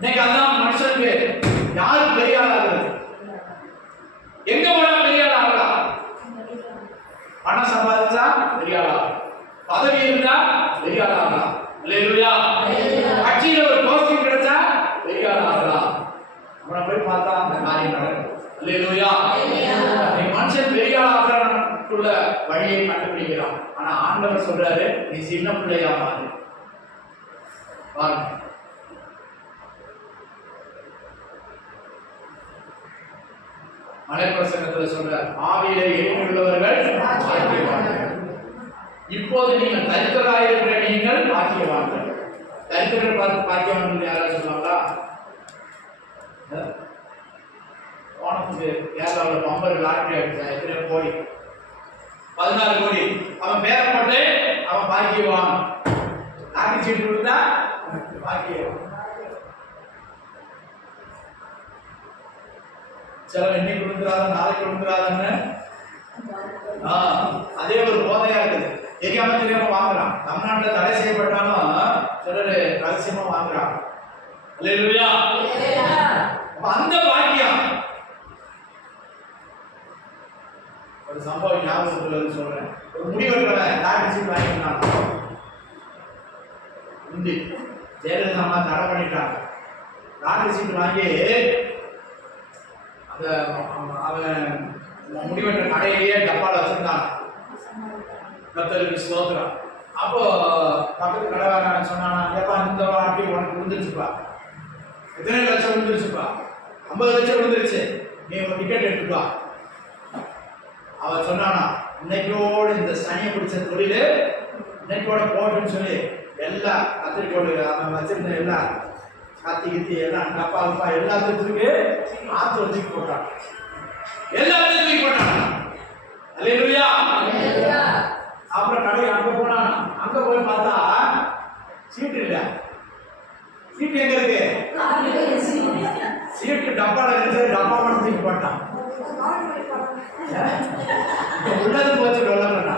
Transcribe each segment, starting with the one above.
இன்னைக்கு அதான் மனுஷனுக்கு யாரு பெரிய ஆளாகிறது? எங்க போனா பெரிய ஆளா? பணம் சம்பாதிச்சா பெரிய ஆளா, பதவி இருந்தா பெரிய ஆளா, அல்லேலூயா. கட்சியில ஒரு போஸ்டிங் கிடைச்சா பெரிய ஆளா. அவனை போய் பார்த்தா அந்த காரியம் நடக்கும். அல்லேலூயா. மனுஷன் பெரிய ஆளாக்குள்ள வழியை கண்டுபிடிக்கிறான். ஆனா ஆண்டவர் சொல்றாரு, நீ சின்ன பிள்ளையா மாறு. பாருங்க, மலைப்பிரசங்கத்துல சொல்ற ஆவியிலே எளிமையுள்ளவர்கள் பாக்கியவான்கள். இப்போது நீங்கள் தரித்திரராய் இருக்கிற நீங்கள் பாக்கியவான்கள். தரித்திரர்கள் பார்த்து பாக்கியவான்கள் யாராவது சொல்லுவாங்களா? போனதுக்கு கேரளாவில் பம்பர் லாட்டரி அடிச்சா எத்தனை கோடி, 14 கோடி. அவன் பேரை போட்டு அவன் பாக்கியவான். லாட்டரி சீட்டு கொடுத்தா பாக்கியவான். சில இன்னைக்கு கொடுக்குறாங்க, நாளைக்கு கொடுக்குறாங்கன்னு அதே ஒரு போதையா இருக்குது. தெரியாம தெரியாம வாங்குறான். தமிழ்நாட்டில் தடை செய்யப்பட்டாலும் சிலர் ரகசியமா வாங்குறாங்க. அல்லேலூயா. அந்த பாக்கியம் ஒரு சம்பவம் ஞாபகத்தில் சொல்றேன். ஒரு முடிவெடுக்கிறவன் லாட்டரி சீட் வாங்கினான். முந்தி ஜெயலலிதா அம்மா தடை பண்ணிட்டாங்க. லாட்டரி சீட் வாங்கி அவன் முடிவெற்ற கடையிலேயே டப்பால வச்சிருந்தான். கர்த்தருக்கு ஸ்தோத்திரம். அப்போ பக்கத்து கடைக்காரன் சொன்னானா, ஏப்பா இந்த வாட்டி உனக்கு விழுந்துருச்சுப்பா, எத்தனை லட்சம் விழுந்துருச்சுப்பா, 50 லட்சம் விழுந்துருச்சு, நீ ஒரு டிக்கெட் எடுத்துப்பா. அவன் சொன்னானா, இன்னைக்கோடு இந்த சனியை பிடிச்ச தொழில் இன்னைக்கோட போட்டுன்னு சொல்லி எல்லாம் கத்திரிக்கோடு அவன் வச்சிருந்த எல்லாம் கத்தி கித்தி எல்லாம் டப்பா அப்பா எல்லாத்துக்கு ஆத்து தூக்கி போட்டான். எல்லாத்தையும் தூக்கி போட்டான். அல்லேலூயா. அப்புறம் கடை அங்க போனான். அங்க போய் பார்த்தா சீட்டு இல்ல. சீட்டு எங்க இருக்கு? சீட்டு டப்பால இருந்து டப்பா மட்டும் தூக்கி போட்டான். உள்ளது போச்சு டொல்லா.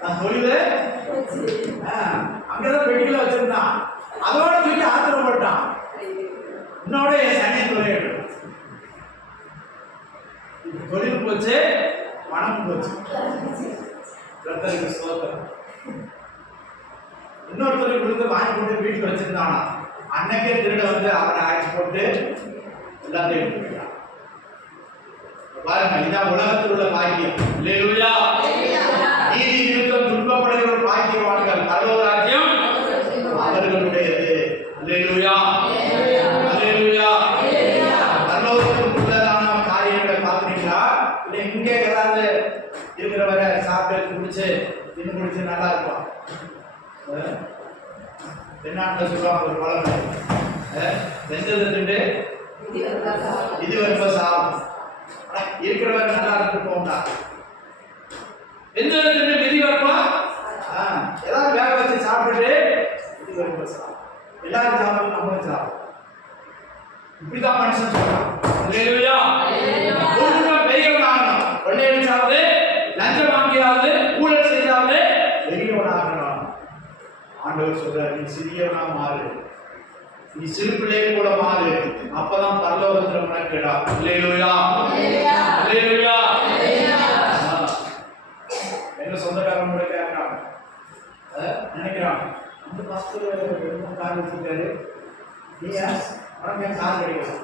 நான் தொழில் அங்கதான் பெட்டியில வச்சிருந்தான். அதோட தூக்கி ஆத்திரம் போட்டான். இன்னோட சனி தொழில் தொழில் போச்சு, பணம் போச்சு. கர்த்தருக்கு ஸ்தோத்திரம். இன்னொரு தொழில் கொடுத்து வாங்கி போட்டு வீட்டுக்கு வச்சிருந்தானா. அன்னைக்கே திருட வந்து அவனை ஆட்சி போட்டு எல்லாத்தையும் எடுத்துக்கிட்டான். பாருங்க, இதான் உலகத்தில் உள்ள பாக்கியம். அல்லேலூயா. நீதி நிமித்தம் துன்பப்படுகிற பாக்கியவான்கள், பரலோக ராஜ்யம் அவர்களுடையது. அல்லேலூயா. அல்லேலூயா. பரலோகத்துக்கு உள்ளதான காரியங்களை பார்க்கிறீங்களா? இல்லை இங்கே ஏதாவது இருக்கிறவரை சாப்பிட்டு குடிச்சு இன்னும் குடிச்சு நல்லா இருப்பான். தென்னாட்டில் சொல்லுவாங்க ஒரு பழமொழி, வெந்ததை திண்டு இது வரும்ப சாப்பிடும். இருக்கிறவங்க நல்லா இருக்கு போண்டா. வெந்ததை திண்டு விதி வரப்பா ஏதாவது வேக வச்சு சாப்பிட்டு இது வரும்ப சாப்பிடும். எல்லாரும் சாப்பிடும், நம்மளும் சாப்பிடும். இப்படிதான் மனுஷன் சொல்றான். அல்லேலூயா. பெரியவன் ஆகணும். கொள்ளையடிச்சாவது, லஞ்சம் வாங்கியாவது, ஊழல் செய்யாவது பெரியவன் ஆகணும். ஆண்டவர் சொல்றார், நீ சிறியவனா மாறு, நீ சிறு பிள்ளையை போல மாறு, அப்பதான் பரலோகத்துல உனக்கு இடம். அல்லேலூயா. அல்லேலூயா. எங்க சொந்தக்காரன் கூட கேட்கறாங்க, நினைக்கிறான், அந்த பாஸ்டர் கார் வச்சிருக்காரு, நீயா உனக்கு ஏன் கார் கிடைக்கும்?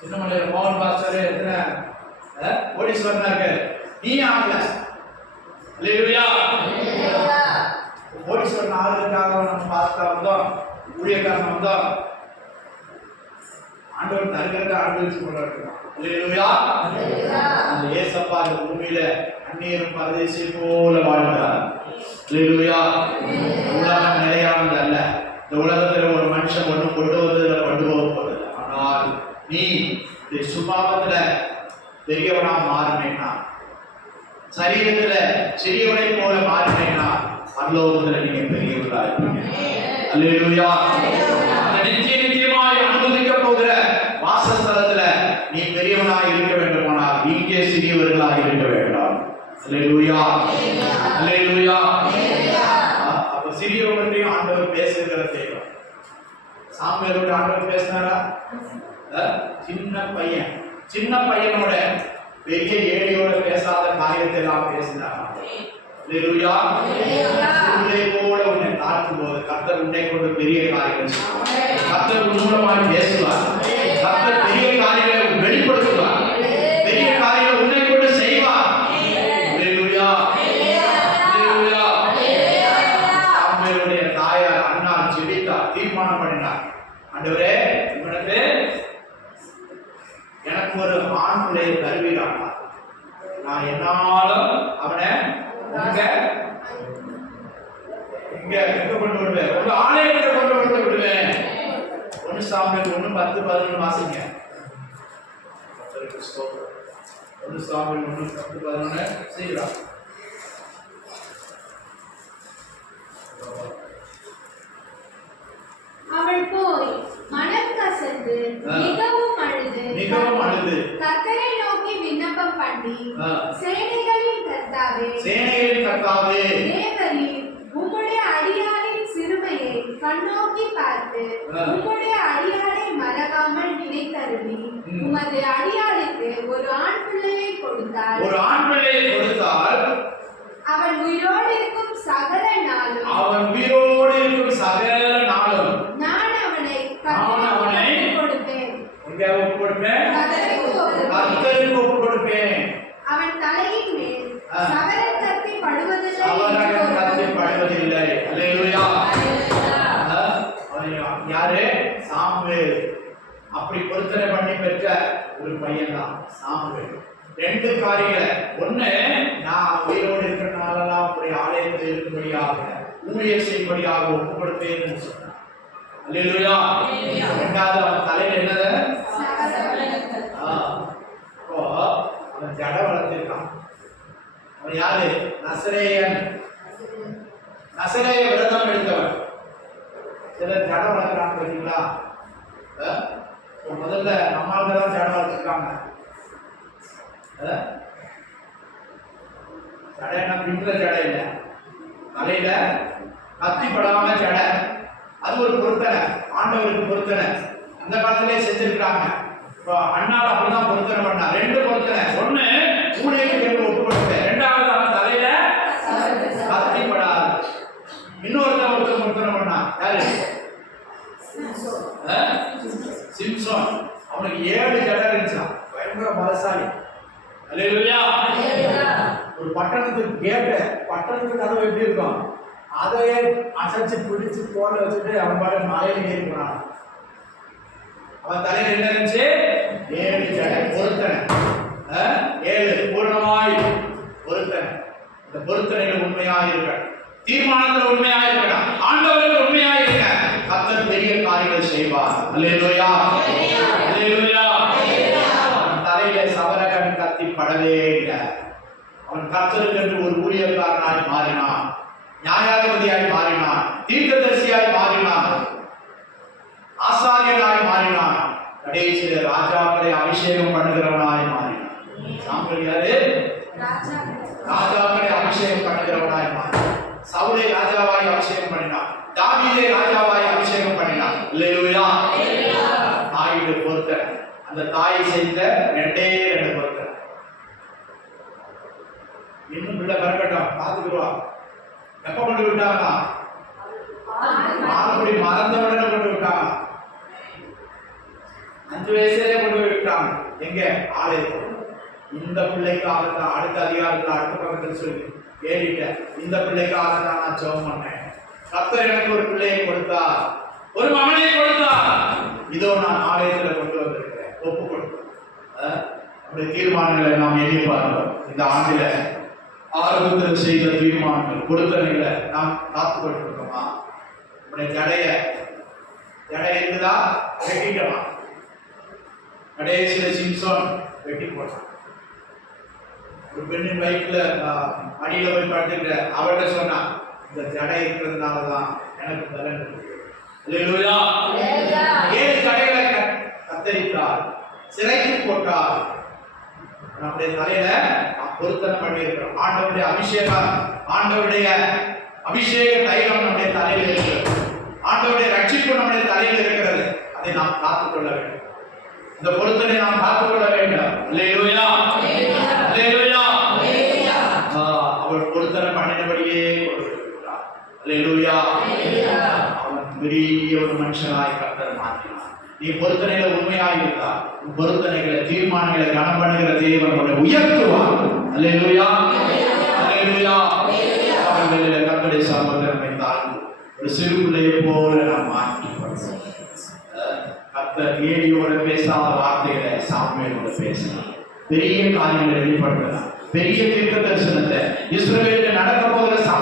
சின்னமலையில மோகன் பாஸ்டர் எத்தனை கோடீஸ்வரனா இருக்காரு, நீ ஆகல. அல்லேலூயா. கோடீஸ்வரன் ஆகிறதுக்காக நம்ம பாஸ்டர் வந்தோம், ஊழியக்காரன் வந்தோம். ஆண்டவர் தருகிறத அனுபவிச்சு கொண்டிருக்கிறோம். அல்லேலூயா. அந்த ஏசப்பா இந்த பூமியில அந்நியரும் பரதேசி போல வாழ்ந்தார். அல்லேலூயா. உலகம் நிலையானது அல்ல. இந்த உலகத்தில் ஒரு மனுஷன் ஒன்று கொண்டு வந்ததுல கொண்டு போவது. ஆனால் நீ சுபாவத்துல பெரியவனா மாறினேன்னா, சரீரத்துல சிறியவனை போல மாறினேன்னா, பரலோகத்துல நீங்க பெரியவர்களா இருப்பீங்க. அல்லேலூயா. நிச்சயமாய் அனுபவிக்க போகிற வாசஸ்தலத்துல நீ பெரியவனாக இருக்க வேண்டுமானால் இங்கே சிறியவர்களாக இருக்க வேண்டாம். அல்லேலூயா அல்லேலூயா. அப்ப சிறியவங்களையும் ஆண்டவர் பேசுகிற தெய்வம். சாமுவேலோட ஆண்டவர் பேசினாரா? சின்ன பையனோட பெரிய ஏழையோட பேசாத காரியத்தை எல்லாம் பேசினாரா? அல்லேலூயா. சிறுதை போல உன்னை தாழ்த்தும் போது கர்த்தர் உன்னை கொண்டு பெரிய காரியங்கள் செய்வார். கர்த்தர் உன் மூலமாய் பேசுவார். கர்த்தர் பெரிய காரியங்களை வெளிப்படுத்துவார். பெரிய காரியங்களை உன்னை கொண்டு செய்வார். அல்லேலூயா அல்லேலூயா. சாமுவேலுடைய தாயார் அன்னாள் ஜெபித்தார், தீர்மானம் பண்ணினார். ஆண்டவரே, எனக்கு ஒரு ஆண் பிள்ளையை தருவீரானா? நான் என்னாலும் அவனை இங்க கொண்டு விடுவேன், உங்க ஆலயத்தை கொண்டு வந்து விடுவேன். 1 சாமுவேல் 1:10-11 வாசிங்க. 1 சாமுவேல் 1:10-11 சீக்கிரம். அவள் போய் மனம் கசந்து மிகவும் அழுது கர்த்தரை நோக்கி விண்ணப்பம் பண்ணி, சேனைகளின் கர்த்தாவே தேவரீர் உம்முடைய அடியாளின் சிறுமையை கண்ணோக்கி பார்த்து உம்முடைய அடியாளை மறவாமல் நினைத்தருளி உமது அடியாளுக்கு ஒரு ஆண் பிள்ளையை கொடுத்தார். அவன் உயிரோடு இருக்கும் சகல நாளும் நான் அவனை கொடுப்பேன். அவன் தலையின் மேல் சவரன் கத்தி படுவதில்லை. அல்லேலூயா. யாரு? சாமுவேல். அப்படி பொருத்தனை பண்ணி பெற்ற ஒரு பையன் தான் சாமுவேல். 2 காரியங்களை. ஒண்ணு, நான் உயிரோடு இருக்கிறனாலதான் உங்களுடைய ஆலயத்தில் இருக்கும்படியாக ஊழியர் செய்யும்படியாக ஒப்பு கொடுப்பேன் சொன்னான். அல்லேலூயா. 2வது, அவன் தலையில என்னது? அப்போ அவன் ஜட வளர்த்திருக்கான். அவன் யாரு? நசரேயன். நசரேய விரதம் எடுத்தவன். சிலர் ஜட வளர்க்கிறாங்க பார்த்தீங்களா? முதல்ல நம்மால் தான் ஜட வளர்த்துருக்காங்க. ஜடைனா பின்ற ஜடை இல்லை, தலையில கத்தி படாம ஜடை. அது ஒரு பொருத்தனை, ஆண்டவருக்கு பொருத்தனை அந்த காலத்திலே செஞ்சிருக்காங்க. இப்போ அண்ணால் அப்படிதான் பொருத்தனை பண்ணா. 2 பொருத்தனை. ஒண்ணு, ஊழியருக்கு ஒப்பு கொடுத்தேன். 2வது, அவன் தலையில கத்தி படாது. இன்னொருத்தன் பொருத்தனை பண்ணா. யாரு? சிம்சோன். அவனுக்கு 7 ஜடை இருந்துச்சான். பயங்கர பலசாலி. அல்லேலூயா. ஒரு பட்டணத்துக்கு கேட்டு, பட்டணத்துக்கு கதவு எப்படி இருக்கும்? அதையே அசைச்சு பிடிச்சு தோலை வச்சுட்டு அவன் பாட்டு மலையில ஏறி போனான். அவன் தலையில என்ன இருந்துச்சு? 7 ஜடை. பொருத்தனை. 7 பூர்ணமாய் பொருத்தனை. இந்த பொருத்தனையில் உண்மையாக இருக்க, தீர்மானத்தில் உண்மையாக இருக்க, ஆண்டவருக்கு உண்மையாக இருக்க, கர்த்தர் பெரிய காரியங்கள் செய்வார். அல்லேலூயா அல்லேலூயா. தலையில சவரகன் கத்தி படவே இல்லை. அவன் கர்த்தருக்கு என்று ஒரு ஊழியக்காரனாய் மாறினான், நியாயாதிபதியாய் மாறினான், தீர்க்கதரிசியாய் மாறினான், ஆசாரியனாய் மாறினான், கடைசியில் ராஜாக்களை அபிஷேகம் பண்ணுகிறவனாய் மாறினான். சாமுவேல் யாரு? ராஜாக்களை அபிஷேகம் பண்ணுகிறவனாய் மாறினான். சவுலை ராஜாவாய் அபிஷேகம் பண்ணினான், தாவீதை ராஜாவாய் அபிஷேகம் பண்ணினான். அல்லேலூயா. தாயுடைய பொருத்தனை. அந்த தாயை செய்த 2 பொருத்தனை. இன்னும் பிள்ளை பிறக்கட்டும், பார்த்துக்குருவா. எப்ப கொண்டு விட்டாங்க? மாறுபடி மறந்தவுடனே கொண்டு விட்டாங்க. 5 வயசுலயே கொண்டு விட்டாங்க. எங்க? ஆலயத்தில். இந்த பிள்ளைக்காக தான் அடுத்த அதிகாரத்தில் அடுத்த பக்கத்தில் சொல்லி ஏறிட்ட, இந்த பிள்ளைக்காக தான் நான் ஜெபம் பண்ணேன். கர்த்தர் எனக்கு ஒரு பிள்ளையை கொடுத்தா, ஒரு மகனை கொடுத்தா, இதோ நான் ஆலயத்தில் கொண்டு வந்திருக்கிறேன். ஒப்பு கொடுத்தேன். அப்படி தீர்மானங்களை நாம் எண்ணி பார்க்கிறோம். இந்த ஆண்டில ஆரம்பத்தில் செய்த தீர்மானங்கள் கொடுத்தனைகளை நாம் காத்து கொண்டிருக்கோமா? நம்முடைய ஜடை இருக்குதா? வெட்டிக்கலாம். கடைசியில் சிம்சோன் வெட்டி போட்டான். ஒரு பெண்ணின் வயிற்றுல அடியில போய் படுத்துக்கிற அவர்கிட்ட சொன்னான், இந்த ஜடை இருக்கிறதுனாலதான் எனக்கு பலன் இருக்கு. 7 ஜடைகளை கத்தரித்தார், சிறைக்கு போட்டார். நம்முடைய தலையில நாம் பொருத்தனை பண்ணி இருக்கிறோம். ஆண்டவருடைய அபிஷேக தைலம் நம்முடைய தலையில இருக்கிறது. ஆண்டவருடைய ரட்சிப்பு நம்முடைய தலையில இருக்கிறது. அதை நாம் காத்துக்கொள்ள வேண்டும். இந்த பொருத்தனை நாம் காத்துக்கொள்ள வேண்டும். அல்லேலூயா, அல்லேலூயா. அவர் பொருத்தனை பண்ணினபடியே கொடுத்திருக்கிறார். அல்லேலூயா. அவன் பெரிய ஒரு மனுஷனாய் கர்த்தர் மாற்றினார். நீ பொருத்தனையில உண்மையாக இருந்தா பொருத்தனைகளை தீர்மானங்களை கனம் பண்ணுகிற தேவன் உன்னை உயர்த்துவார். அல்லேலூயா, அல்லேலூயா. அவர்களில் கர்த்தருடைய சமூகத்தை தாழ்ந்து ஒரு சிறு பிள்ளையை போல நாம் மாற்றி கர்த்தர் ஏலியோட பேசாத வார்த்தைகளை சாமுவேலோட பேசினார். பெரிய காரியங்களை வெளிப்படுத்தினார். பெரிய தீர்க்க தரிசனத்தை இஸ்ரவேலில் நடக்க போகிற